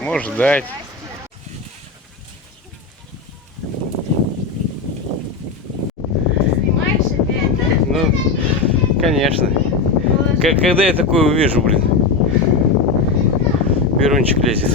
Может дать. Снимаешь опять, да? Ну, конечно. Когда я такое увижу, блин. Верунчик лезет.